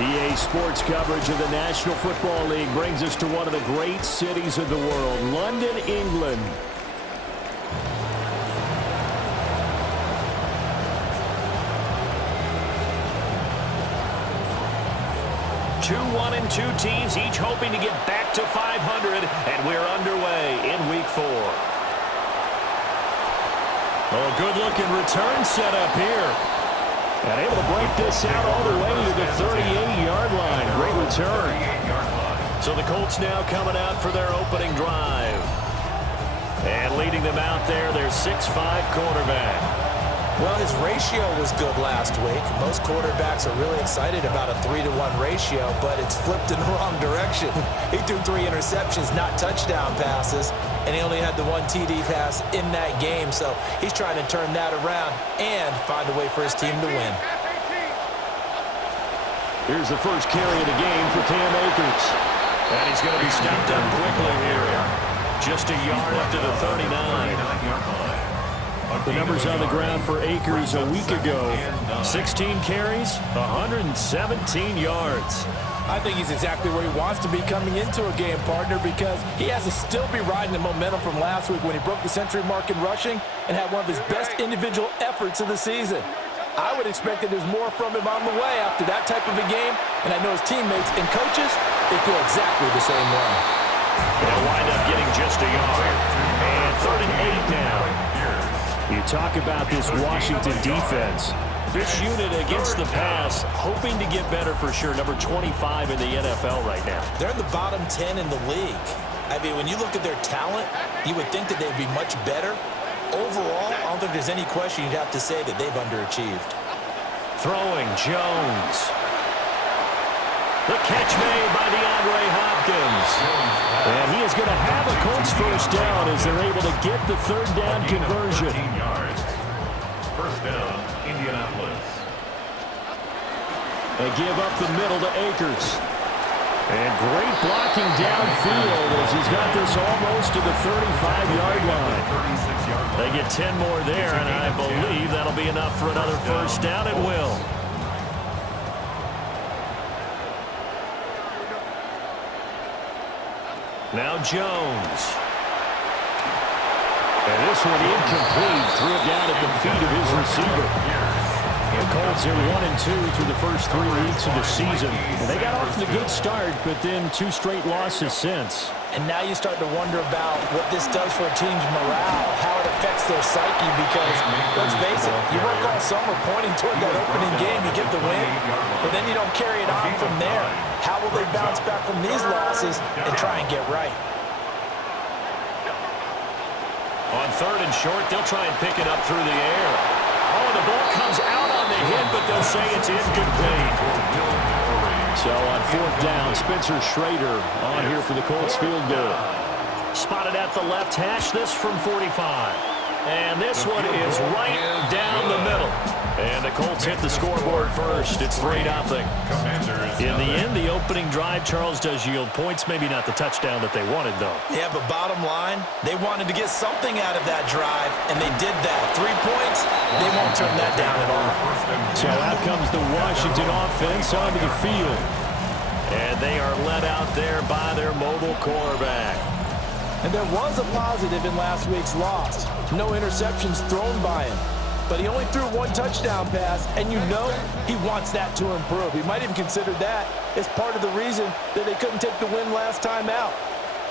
EA Sports coverage of the National Football League brings us to one of the great cities of the world, London, England. Two 1-2 teams, each hoping to get back to 500, and we're underway in Week 4. Oh, good-looking return set up here. And able to break this out all the way to the 38-yard line. Great return. So the Colts now coming out for their opening drive. And leading them out there, their 6'5" quarterback. Well, his ratio was good last week. Most quarterbacks are really excited about a 3-to-1 ratio, but it's flipped in the wrong direction. He threw 3 interceptions, not touchdown passes, and he only had the 1 TD pass in that game. So he's trying to turn that around and find a way for his team to win. Here's the first carry of the game for Cam Akers. And he's going to be stopped up quickly here. Just a yard up to the 39. The numbers on the ground for Akers a week ago. 16 carries, 117 yards. I think he's exactly where he wants to be coming into a game, partner, because he has to still be riding the momentum from last week when he broke the century mark in rushing and had one of his best individual efforts of the season. I would expect that there's more from him on the way after that type of a game, and I know his teammates and coaches, they feel exactly the same way. They'll wind up getting just a yard. And 3rd and 8 now. You talk about this Washington defense. This unit against the pass, hoping to get better for sure. Number 25 in the NFL right now. They're in the bottom 10 in the league. I mean, when you look at their talent, you would think that they'd be much better. Overall, I don't think there's any question you'd have to say that they've underachieved. Throwing, Jones. The catch made by DeAndre Hopkins. And he is going to have a Colts first down as they're able to get the 3rd down conversion. First down, Indianapolis. They give up the middle to Akers. And great blocking downfield as he's got this almost to the 35-yard line. They get 10 more there, and I believe that'll be enough for another first down. It will. Now Jones. And this one incomplete. Threw it down at the feet of his receiver. The Colts are 1-2 through the first 3 weeks of the season. And they got off to a good start, but then 2 straight losses since. And now you start to wonder about what this does for a team's morale, how it affects their psyche, because, let's face it, you work all summer pointing toward that opening game, you get the win, but then you don't carry it on from there. How will they bounce back from these losses and try and get right? On 3rd and short, they'll try and pick it up through the air. Oh, the ball comes out on the hit, but they'll say it's incomplete. So on 4th down, Spencer Schrader on here for the Colts field goal. Spotted at the left hash, this from 45. And this one is right down the middle. And the Colts hit the scoreboard first. It's 3-0. In the end, the opening drive, Charles, does yield points. Maybe not the touchdown that they wanted, though. Yeah, but bottom line, they wanted to get something out of that drive, and they did that. 3 points, they won't turn that down at all. So out comes the Washington offense onto the field. And they are led out there by their mobile quarterback. And there was a positive in last week's loss. No interceptions thrown by him. But he only threw 1 touchdown pass, and you know he wants that to improve. He might even consider that as part of the reason that they couldn't take the win last time out.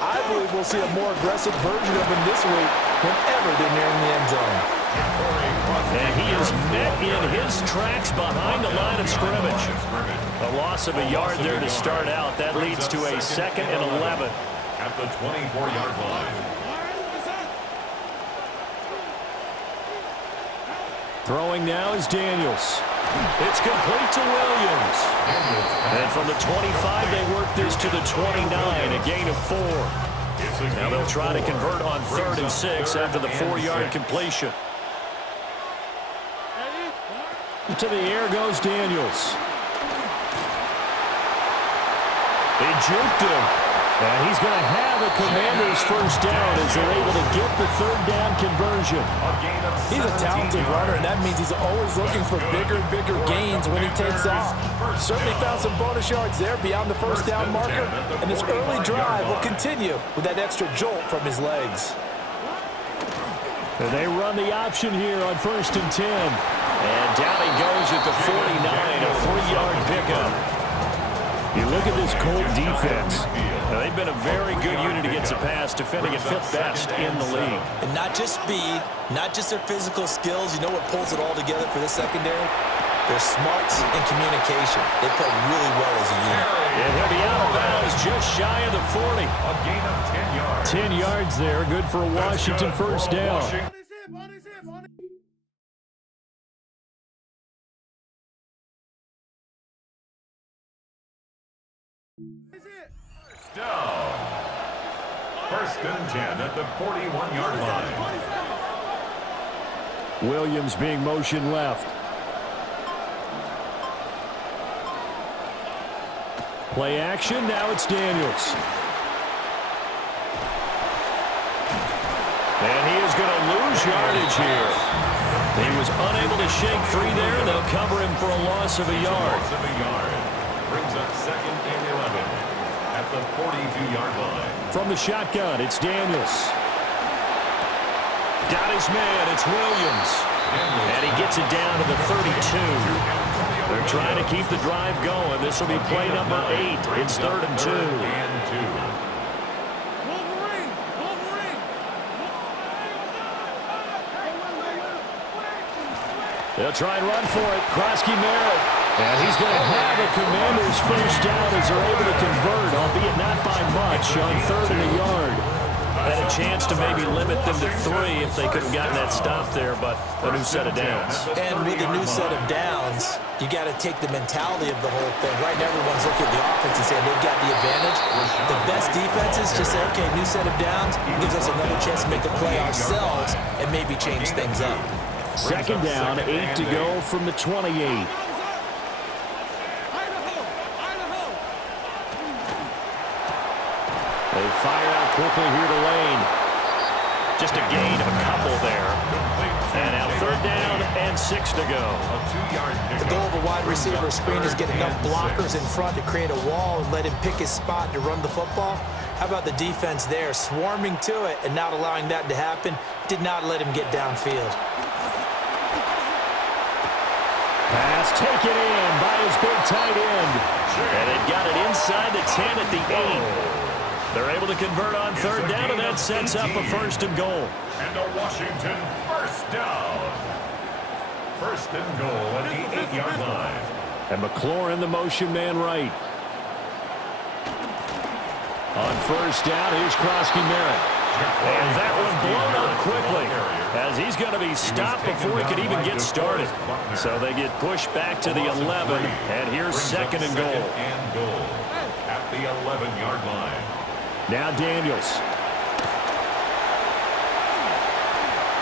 I believe we'll see a more aggressive version of him this week whenever they're nearing the end zone. And he is met in his tracks behind the line of scrimmage. A loss of a yard there to start out. That leads to a 2nd and 11. At the 24-yard line. Throwing now is Daniels. It's complete to Williams. And from the 25, they work this to the 29, a gain of 4. Now they'll try to convert on 3rd and 6 after the 4-yard completion. To the air goes Daniels. He juked him. And he's going to have a Commanders first down as they're able to get the third down conversion. He's a talented runner, and that means he's always looking for bigger and bigger gains when he takes off. Certainly found some bonus yards there beyond the first down marker, and this early drive will continue with that extra jolt from his legs. And they run the option here on 1st and 10. And down he goes at the 49, a 3-yard pickup. You look at this Colt defense. Now, they've been a very good unit against the pass, defending at 5th best in the league. And not just speed, not just their physical skills. You know what pulls it all together for this secondary? Their smarts and communication. They play really well as a unit. And he'll be out of bounds just shy of the 40. A gain of 10 yards. 10 yards there, good for a Washington first down. Down. 1st and 10 at the 41-yard line. Williams being motion left. Play action, now it's Daniels. And he is going to lose yardage here. He was unable to shake free there, and they'll cover him for a loss of a yard. Brings up 2nd and 11 at the 42-yard line. From the shotgun, it's Daniels. Got his man, it's Williams. And he gets it down to the 32. They're trying to keep the drive going. This will be play number 8. It's 3rd and 2. They'll try and run for it. Krosky-Merritt. And he's going to have a Commanders first down as they're able to convert, albeit not by much, on 3rd and a yard. Had a chance to maybe limit them to 3 if they could have gotten that stop there, but a new set of downs. And with a new set of downs, you got to take the mentality of the whole thing. Right now, everyone's looking at the offense and saying they've got the advantage. The best defenses just say, okay, new set of downs gives us another chance to make a play ourselves and maybe change things up. 2nd down, 8 to go from the 28. They fire out quickly here to Lane. Just a gain of a couple there. And now 3rd down and 6 to go. The goal of a wide receiver screen is get enough blockers in front to create a wall and let him pick his spot to run the football. How about the defense there, swarming to it and not allowing that to happen? Did not let him get downfield. Pass taken in by his big tight end. And they've got it inside the 10 at the 8. They're able to convert on 3rd down, and that sets up a 1st and goal. And a Washington first down. 1st and goal at the 8-yard line. And McLaurin, the motion man right. On 1st down, here's Krosky-Merritt. And that one blown up quickly as he's going to be stopped before he could even get started. So they get pushed back to the 11, and here's 2nd and goal. At the 11-yard line. Now Daniels.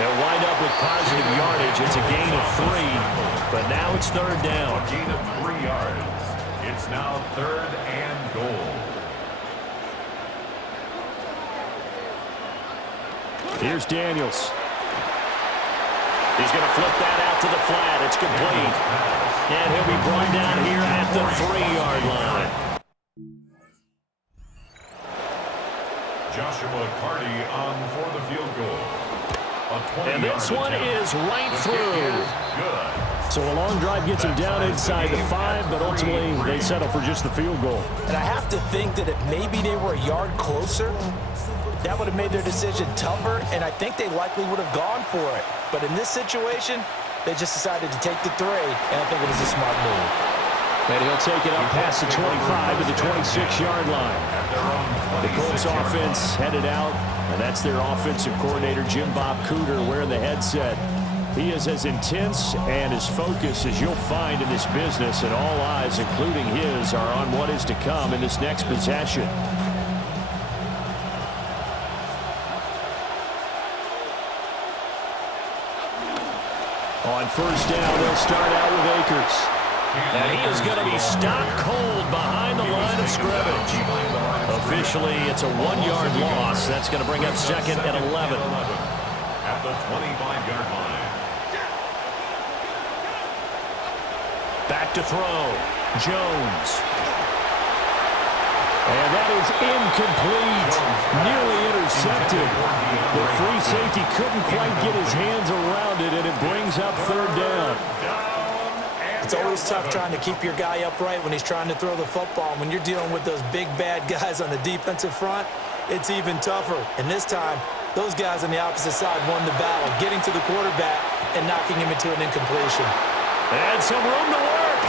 They'll wind up with positive yardage. It's a gain of 3, but now it's 3rd down. A gain of 3 yards. It's now 3rd and goal. Here's Daniels. He's going to flip that out to the flat. It's complete. And he'll be brought down here at the 3-yard line. Joshua Carty on for the field goal. And this one is right through. Good. So a long drive gets him down inside the 5, but ultimately they settle for just the field goal. And I have to think that if maybe they were a yard closer, that would have made their decision tougher, and I think they likely would have gone for it. But in this situation, they just decided to take the 3, and I think it was a smart move. And he'll take it up past the 25 to the 26-yard line. The Colts offense headed out, and that's their offensive coordinator, Jim Bob Cooter, wearing the headset. He is as intense and as focused as you'll find in this business, and all eyes, including his, are on what is to come in this next possession. On 1st down, they'll start out with Akers. And he is going to be stopped cold behind the line of scrimmage. Officially, it's a 1-yard loss. That's going to bring up second and 11. At the 25-yard line. Back to throw. Jones. And that is incomplete. Nearly intercepted. The free safety couldn't quite get his hands around it, and it brings up third down. It's always tough trying to keep your guy upright when he's trying to throw the football. When you're dealing with those big, bad guys on the defensive front, it's even tougher. And this time, those guys on the opposite side won the battle, getting to the quarterback and knocking him into an incompletion. And some room to work.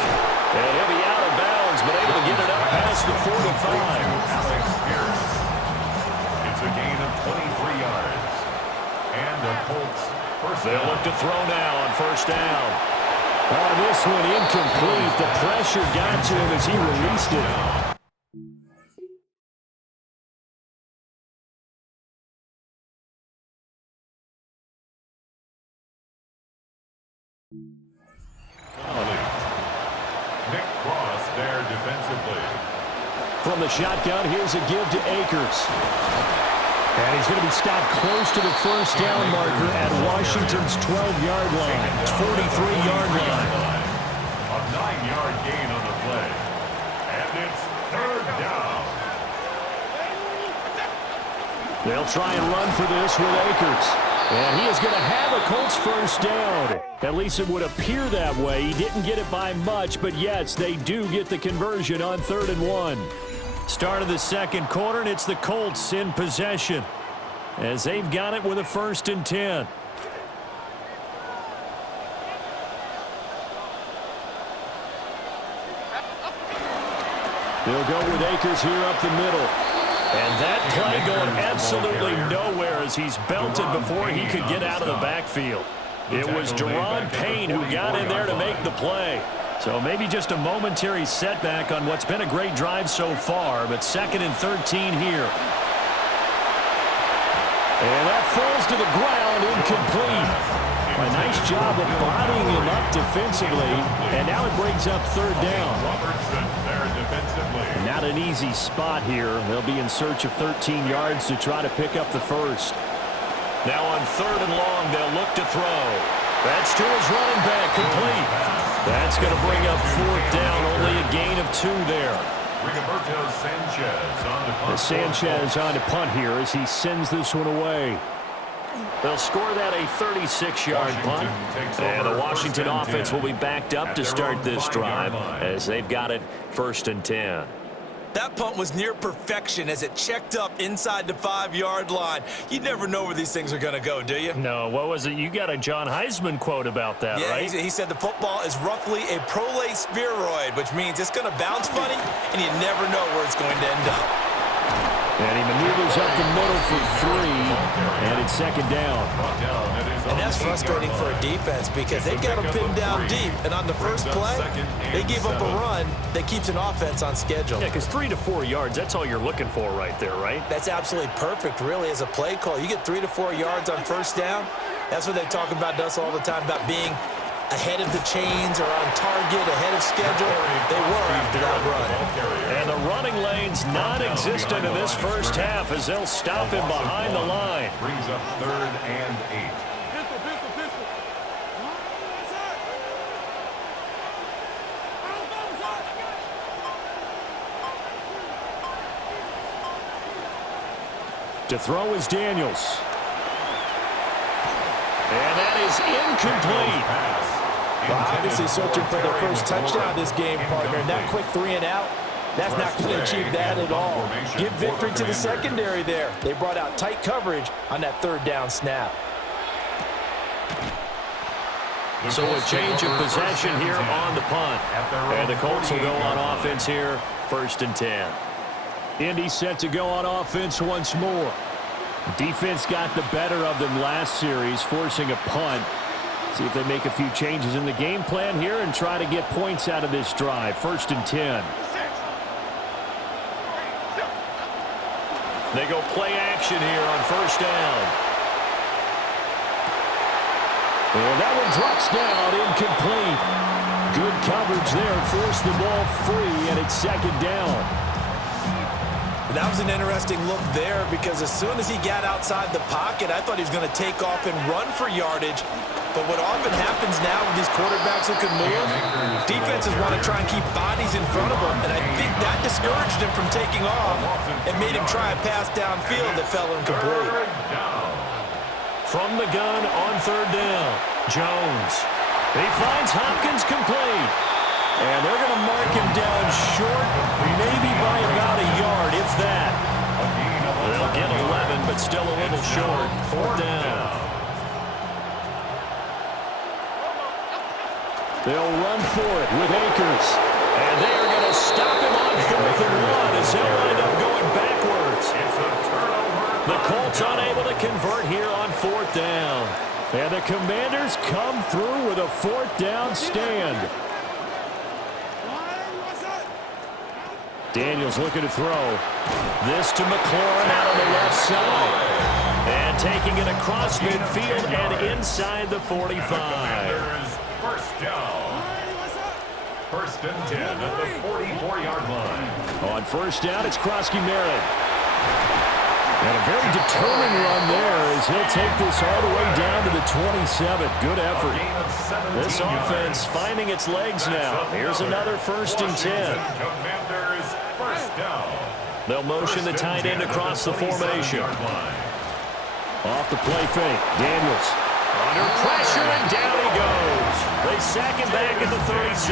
And he'll be out of bounds, but able to get it up past the 45. Alex Pierce. It's a gain of 23 yards. And the Colts first down. They'll look to throw now on first down. This one incomplete. The pressure got to him as he released it. Nick Cross there defensively. From the shotgun, here's a give to Akers. And he's going to be stopped close to the first down marker at Washington's 12-yard line. 43-yard line. A 9-yard gain on the play. And it's third down. They'll try and run for this with Akers. And he is going to have a Colts first down. At least it would appear that way. He didn't get it by much, but yes, they do get the conversion on 3rd and 1. Start of the second quarter, and it's the Colts in possession as they've got it with a 1st and 10. They'll go with Akers here up the middle. And that play going absolutely nowhere as he's belted before he could get out of the backfield. It was Deron Payne who got in there to make the play. So maybe just a momentary setback on what's been a great drive so far, but 2nd and 13 here. And that falls to the ground, incomplete. A nice job of bodying him up defensively, and now it brings up 3rd down. Robertson there defensively. Not an easy spot here. They'll be in search of 13 yards to try to pick up the first. Now on 3rd and long, they'll look to throw. That's to his running back, complete. That's going to bring up 4th down, only a gain of 2 there. Rigoberto Sanchez on the punt. Sanchez on to punt here as he sends this one away. They'll score that a 36-yard punt. And the Washington offense will be backed up to start this drive as they've got it 1st and 10. That punt was near perfection as it checked up inside the 5-yard line. You never know where these things are going to go, do you? No, what was it? You got a John Heisman quote about that, right? Yeah, he said the football is roughly a prolate spheroid, which means it's going to bounce funny, and you never know where it's going to end up. And he maneuvers up the middle for 3, and it's 2nd down. And that's frustrating for a defense because they've got them pinned down deep, and on the first play, they give up a run that keeps an offense on schedule. Yeah, because 3 to 4 yards, that's all you're looking for right there, right? That's absolutely perfect, really, as a play call. You get 3 to 4 yards on first down. That's what they talk about us all the time, about being ahead of the chains or on target, ahead of schedule. They were after that run. And the running lane's non-existent in this first half as they'll stop him behind the line. Brings up 3rd and 8. To throw is Daniels. And that is incomplete. Well, obviously searching for their first touchdown this game, partner. And that quick 3 and out, that's not going to achieve that at all. Give victory to the secondary there. They brought out tight coverage on that 3rd down snap. So a change of possession here on the punt. And the Colts will go on offense here, 1st and 10. Indy set to go on offense once more. Defense got the better of them last series, forcing a punt. See if they make a few changes in the game plan here and try to get points out of this drive. 1st and 10. They go play action here on 1st down. And that one drops down, incomplete. Good coverage there, forced the ball free, and it's 2nd down. That was an interesting look there because as soon as he got outside the pocket, I thought he was going to take off and run for yardage. But what often happens now with these quarterbacks who can move, defenses want to try and keep bodies in front of them, and I think that discouraged him from taking off and made him try a pass downfield that fell incomplete. From the gun on third down, Jones. He finds Hopkins complete. And they're going to mark him down short, maybe by about a yard, if that. They'll get 11, but still a little short. Fourth down. They'll run for it with Akers. And they are going to stop him on 4th and 1 as he'll wind up going backwards. The Colts unable to convert here on 4th down. And the Commanders come through with a 4th down stand. Daniels looking to throw. This to McLaurin out on the left side. And taking it across midfield and inside the 45. First down. First and 10 at the 44-yard line. On first down, it's Krosky-Merritt. And a very determined run there as he'll take this all the way down to the 27. Good effort. This offense finding its legs now. Here's another first and 10. Commanders first down. They'll motion the tight end across the formation. Off the play fake. Daniels. Under pressure, and down he goes. They sack him back at the 36.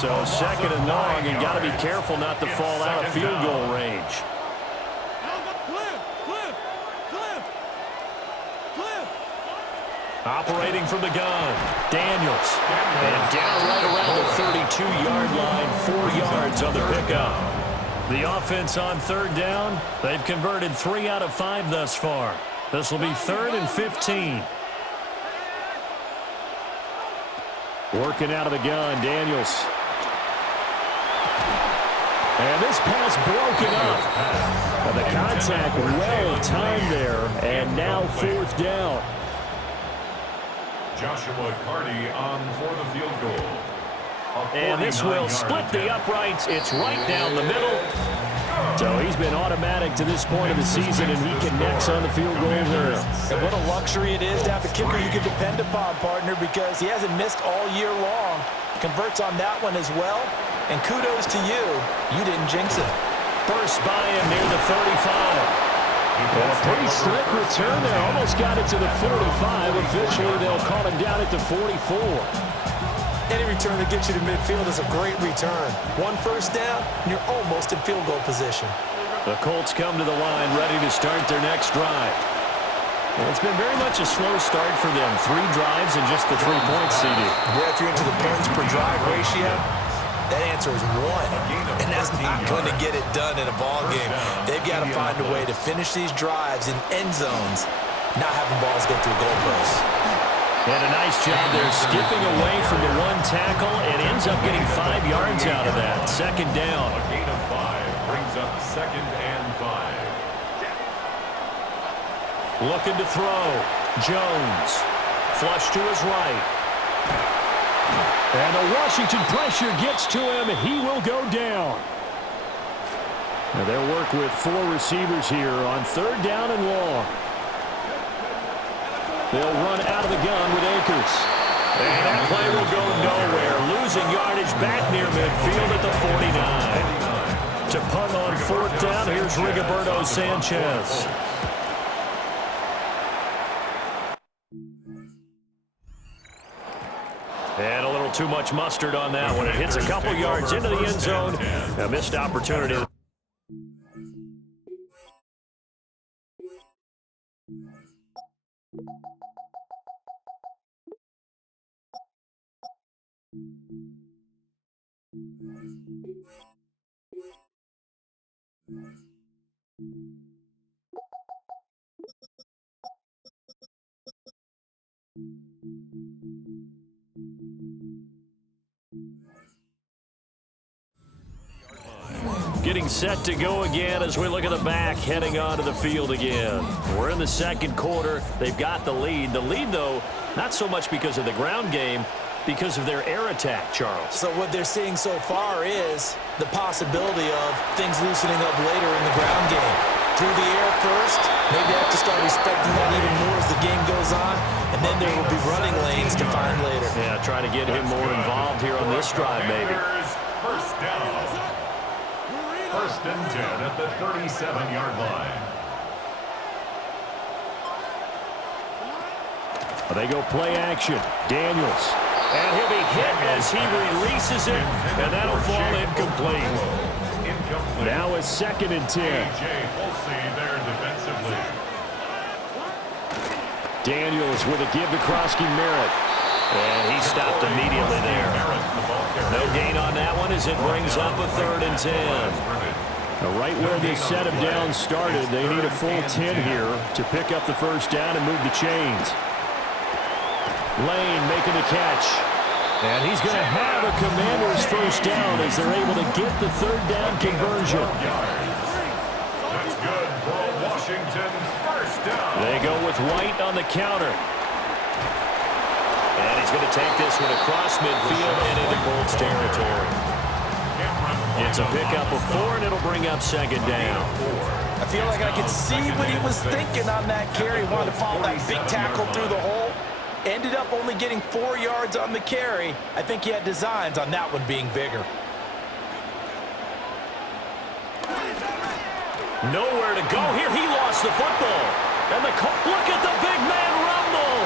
So second and long, and got to be careful not to fall out of field goal range. Operating from the gun, Daniels. And down right around the 32-yard line, 4 yards on the pickup. The offense on third down, they've converted 3 out of 5 thus far. This will be 3rd and 15. Working out of the gun, Daniels. And this pass broken up. And the contact well timed there, and now 4th down. Joshua Carty on for the field goal. And this will split the uprights. It's right down the middle. So he's been automatic to this point of the season, and he connects on the field goal there. And what a luxury it is to have a kicker you can depend upon, partner, because he hasn't missed all year long. Converts on that one as well. And kudos to you. You didn't jinx it. Burst by him near the 35. Well, a pretty slick return there. Almost got it to the 45. Officially, they'll call him down at the 44. Any return that gets you to midfield is a great return. 1 first down, and you're almost in field goal position. The Colts come to the line ready to start their next drive. Well, it's been very much a slow start for them. 3 drives and just the 3 points, CD. Yeah, if you're into the points per drive ratio, that answer is 1. And that's not going to get it done in a ball game. They've got to find a way to finish these drives in end zones, not having balls go through goalposts. And a nice job there skipping away from the 1 tackle and ends up getting 5 yards out of that. Second down. A gain of 5 brings up 2nd and 5. Looking to throw. Jones. Flush to his right. And the Washington pressure gets to him. He will go down. Now they'll work with 4 receivers here on third down and long. They'll run out of the gun with Akers. And that play will go nowhere. Losing yardage back near midfield at the 49. To punt on 4th down, here's Rigoberto Sanchez. And a little too much mustard on that one. It hits a couple yards into the end zone. A missed opportunity. Getting set to go again as we look at the back, heading onto the field again. We're in the second quarter. They've got the lead. The lead, though, not so much because of the ground game, because of their air attack, Charles. So what they're seeing so far is the possibility of things loosening up later in the ground game. Through the air first, maybe they have to start respecting that even more as the game goes on, and then there will be running lanes to find later. Yeah, try to get him more involved here on this drive, maybe. First down. First and 10 at the 37-yard line. They go play action. Daniels. And he'll be hit as he releases it, and that'll fall incomplete. Now it's 2nd and 10. There defensively. Daniels with a give to Krosky Merritt. And he stopped immediately there. No gain on that one as it brings up a 3rd and 10. Right where this set of downs started, they need a full 10 here to pick up the first down and move the chains. Lane making the catch. And he's going to have a Commander's first down as they're able to get the 3rd down conversion. That's good for Washington. First down. They go with White on the counter. And he's going to take this one across midfield and into Colts territory. It's a pickup of 4, and it'll bring up 2nd down. I feel like I could see what he was thinking on that carry. He wanted to follow that big tackle through the hole. Ended up only getting 4 yards on the carry. I think he had designs on that one being bigger. Nowhere to go here. He lost the football. And look at the big man rumble.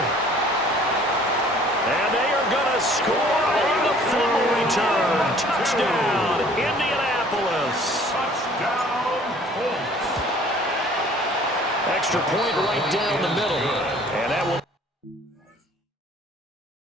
And they are going to score on the fumble return. Touchdown, Indianapolis. Touchdown, Colts. Extra point right down the middle. And that will